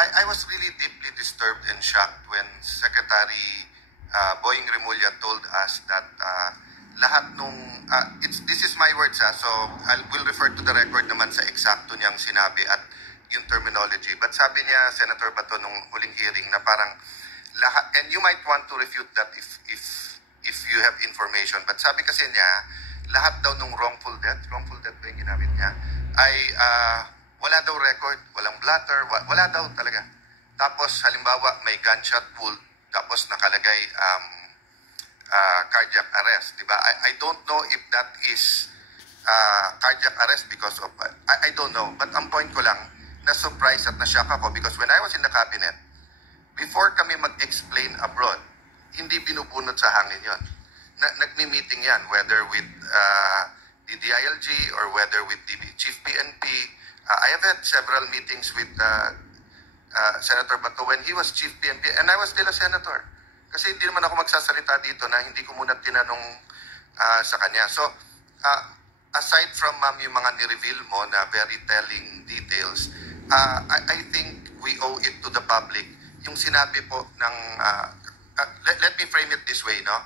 I was really deeply disturbed and shocked when Secretary Boying Remulla told us that lahat nung, this is my words so will refer to the record naman sa eksakto niyang sinabi at yung terminology. But sabi niya, Senator Bato, nung huling hearing na parang lahat, and you might want to refute that if you have information, but sabi kasi niya, lahat daw nung wrongful death ba yung ginamit niya, ay wala daw record, walang blatter, wala daw talaga. Tapos halimbawa may gunshot wound, tapos nakalagay cardiac arrest, di ba? I don't know if that is cardiac arrest because of, I don't know. But ang point ko lang, na-surprise at na-shock ako because when I was in the cabinet, before kami mag-explain abroad, hindi binubunot sa hangin yon. Nagmi-meeting yan, whether with the DILG or whether with the Chief PNP. I have had several meetings with Senator Bato when he was Chief PNP and I was still a senator. Kasi hindi naman ako magsasalita dito na hindi ko muna tinanong sa kanya. So, aside from yung mga ni-reveal mo na very telling details, I think we owe it to the public. Yung sinabi po ng, let me frame it this way, no?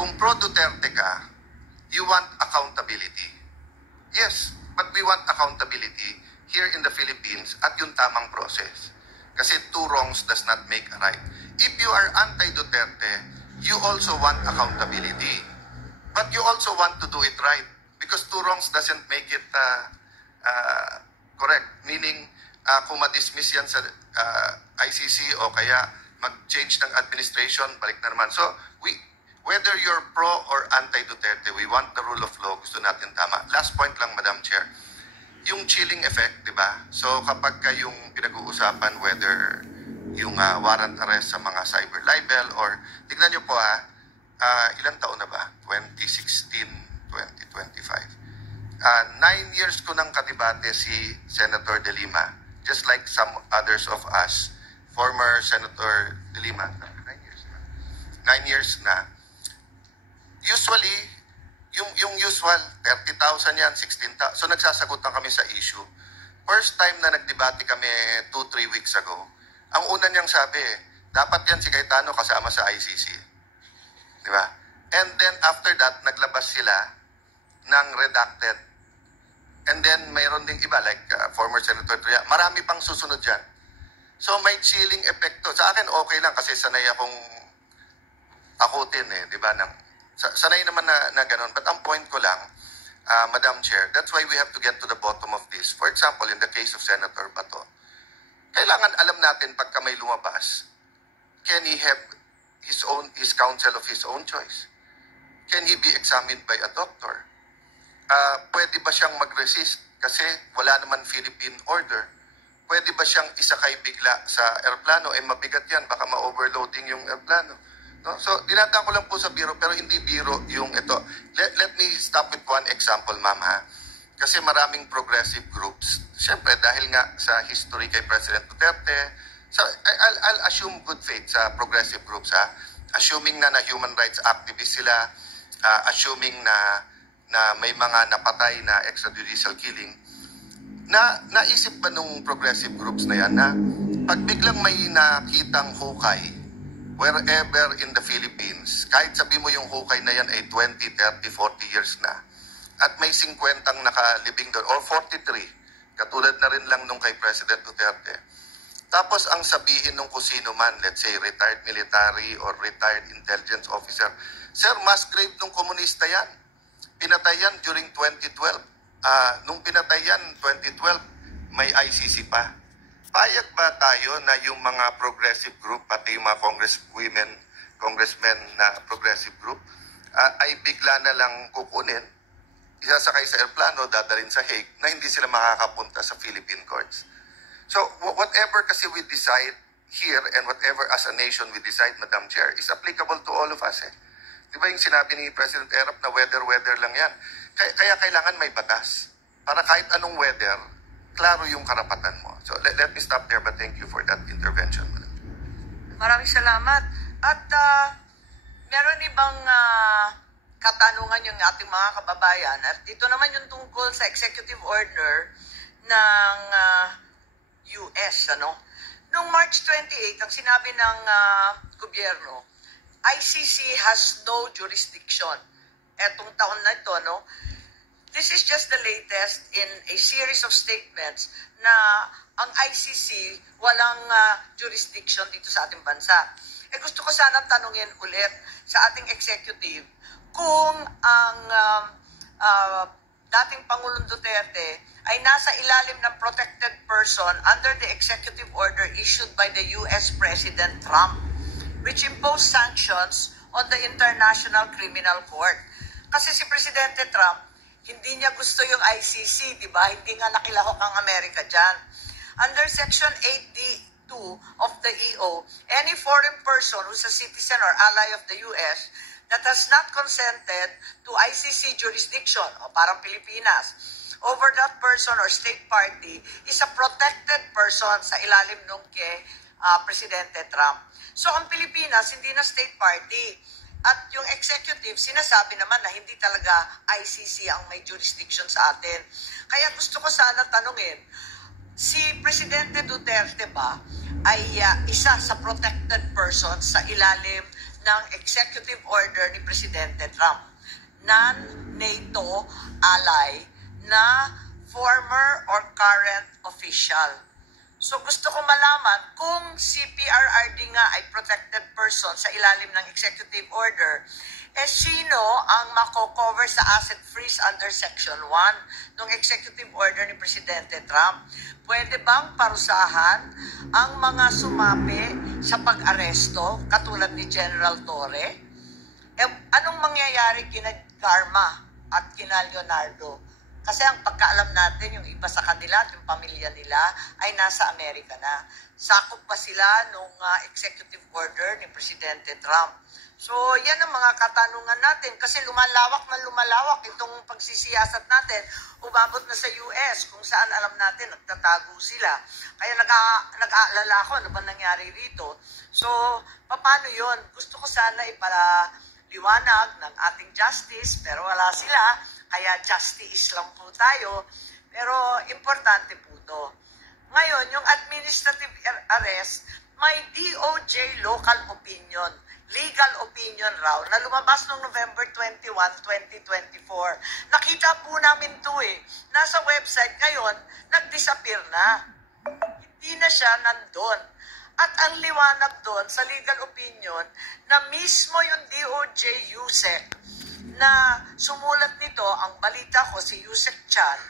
Kung pro-Duterte ka, you want accountability. Yes, but we want accountability here in the Philippines at yung tamang process. Kasi two wrongs does not make a right. If you are anti-Duterte, you also want accountability. But you also want to do it right. Because two wrongs doesn't make it correct. Meaning, kung ma-dismiss yan sa ICC o kaya mag-change ng administration, balik na naman. So, whether you're pro or anti-Duterte, we want the rule of law. Gusto natin tama. Last point lang, Madam Chair. Yung chilling effect, di ba? So, kapag kayong pinag-uusapan whether yung warrant arrest sa mga cyber libel or, tignan nyo po ilang taon na ba? 2016, 2025. 9 years ko nang kadibate si Senator De Lima, just like some others of us, former Senator De Lima, 9 years na. Usually, yung usual, 30,000 yan, 16,000. So nagsasagutan kami sa issue. First time na nagdebate kami 2-3 weeks ago, ang una niyang sabi, dapat yan si Cayetano kasama sa ICC. Di ba? And then after that, naglabas sila ng redacted. And then mayroon ding iba, like former Senator Tria. Marami pang susunod dyan. So may chilling effect to. Sa akin okay lang kasi sanay akong akutin di ba? Sanay naman na ganun. But ang point ko lang, Madam Chair, that's why we have to get to the bottom of this. For example, in the case of Senator Bato, kailangan alam natin pagka may lumabas, can he have his counsel of his own choice? Can he be examined by a doctor? Pwede ba siyang mag-resist kasi wala naman Philippine order? Pwede ba siyang isakay bigla sa aeroplano? Mabigat yan, baka ma-overloading yung aeroplano. No? So, dinadaan ko lang po sa biro, pero hindi biro yung ito. Let me stop with one example, ma'am, ha? Kasi maraming progressive groups. Siyempre, dahil nga sa history kay President Duterte, so I'll assume good faith sa progressive groups, ha? Assuming na human rights activists sila, assuming na may mga napatay na extrajudicial killing, naisip ba nung progressive groups na yan na pag biglang may nakitang hukay wherever in the Philippines, kahit sabi mo yung hukay na yan ay 20, 30, 40 years na, at may 50 nakalibing doon, or 43, katulad na rin lang nung kay President Duterte. Tapos ang sabihin nung kusino man, let's say retired military or retired intelligence officer, sir, mass grave nung komunista yan. Pinatay yan during 2012. Nung pinatay yan, 2012, may ICC pa. Payag ba tayo na yung mga progressive group, pati yung mga congressmen na progressive group, ay bigla na lang kukunin, isasakay sa airplano, dadalhin sa Hague, na hindi sila makakapunta sa Philippine courts. So, whatever kasi we decide here and whatever as a nation we decide, Madam Chair, is applicable to all of us. Di ba yung sinabi ni President Erap na weather lang yan? Kaya kailangan may batas. Para kahit anong weather, klaro yung karapatan mo. So, let me stop there, but thank you for that intervention, Madam. Maraming salamat. At meron ibang katanungan yung ating mga kababayan. At ito naman yung tungkol sa executive order ng US, ano? Noong March 28, ang sinabi ng gobyerno, ICC has no jurisdiction. Etong taon na ito, no? This is just the latest in a series of statements na ang ICC walang jurisdiction dito sa ating bansa. Gusto ko sana tanungin ulit sa ating executive kung ang dating Pangulong Duterte ay nasa ilalim ng protected person under the executive order issued by the US President Trump, which imposed sanctions on the International Criminal Court. Kasi si Presidente Trump, hindi niya gusto yung ICC, di ba? Hindi nga nakilahok ang Amerika dyan. Under Section 8D2 of the EO, any foreign person who's a citizen or ally of the US that has not consented to ICC jurisdiction, o parang Pilipinas, over that person or state party is a protected person sa ilalim nung kay Presidente Trump. So ang Pilipinas, hindi na state party. At yung executive, sinasabi naman na hindi talaga ICC ang may jurisdiction sa atin. Kaya gusto ko sana tanungin, si Presidente Duterte ba ay isa sa protected person sa ilalim ng executive order ni Presidente Trump? Non-NATO ally na former or current official. So gusto ko malaman kung si PRRD nga ay protected person sa ilalim ng executive order, sino ang mako-cover sa asset freeze under Section 1 ng executive order ni Presidente Trump? Pwede bang parusahan ang mga sumapi sa pag-aresto katulad ni General Torre? Anong mangyayari kina Karma at kina Leonardo? Kasi ang pagkaalam natin, yung iba sa kanila at yung pamilya nila ay nasa Amerika na. Sakop pa sila nung executive order ni Presidente Trump. So, yan ang mga katanungan natin kasi lumalawak na lumalawak itong pagsisiyasat natin. Umabot na sa US kung saan alam natin nagtatago sila. Kaya nag-aalala ako ano ba nangyari rito. So, paano yon? Gusto ko sana ipaliwanag ng ating justice pero wala sila. Kaya justice lang po tayo, pero importante po ito. Ngayon, yung administrative arrest, may DOJ local opinion, legal opinion raw, na lumabas noong November 21, 2024. Nakita po namin ito Nasa website ngayon, nag-disappear na. Hindi na siya nandun. At ang liwanag doon sa legal opinion na mismo yung DOJ USEC na sumulat nito, ang balita ko si Yusek Chan,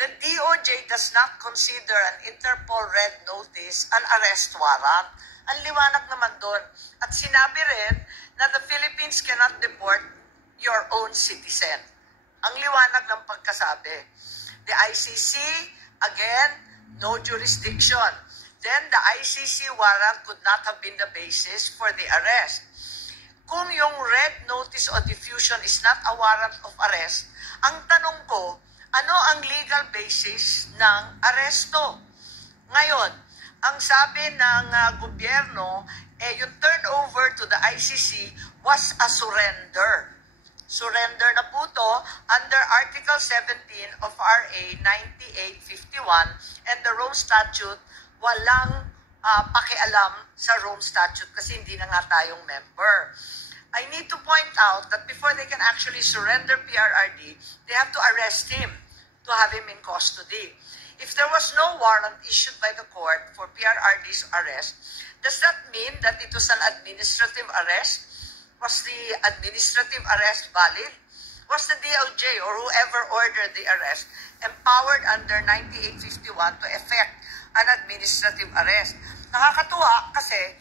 the DOJ does not consider an Interpol Red Notice an arrest warrant. Ang liwanag naman doon. At sinabi rin na the Philippines cannot deport your own citizen. Ang liwanag ng pagkasabi. The ICC, again, no jurisdiction. Then the ICC warrant could not have been the basis for the arrest. Kung yung red notice o diffusion is not a warrant of arrest, ang tanong ko, ano ang legal basis ng aresto? Ngayon, ang sabi ng gobyerno, yung turnover to the ICC was a surrender. Surrender na po to under Article 17 of RA 9851 and the Rome Statute, walang pakialam sa Rome Statute kasi hindi na nga tayong member. I need to point out that before they can actually surrender PRRD, they have to arrest him to have him in custody. If there was no warrant issued by the court for PRRD's arrest, does that mean that it was an administrative arrest? Was the administrative arrest valid? Was the DOJ or whoever ordered the arrest empowered under 9851 to effect an administrative arrest? Nakakatuwa kasi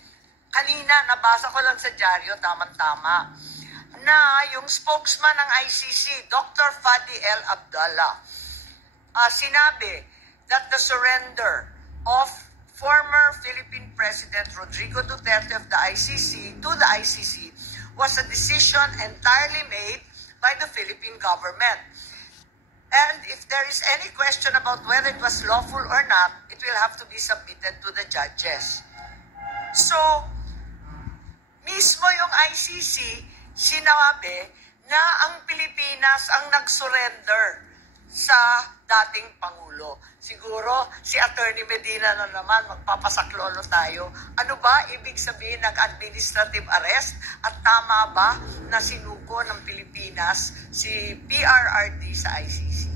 kanina nabasa ko lang sa dyaryo, tamang-tama, na yung spokesman ng ICC, Dr. Fadi El Abdallah, sinabi that the surrender of former Philippine President Rodrigo Duterte of the ICC to the ICC was a decision entirely made by the Philippine government. And if there is any question about whether it was lawful or not, it will have to be submitted to the judges. So, mismo yung ICC, sinabi na ang Pilipinas ang nag-surrender sa dating Pangulo. Siguro si Attorney Medina na naman magpapasaklolo tayo. Ano ba ibig sabihin ng administrative arrest? At tama ba na sinuko ng Pilipinas si PRRD sa ICC?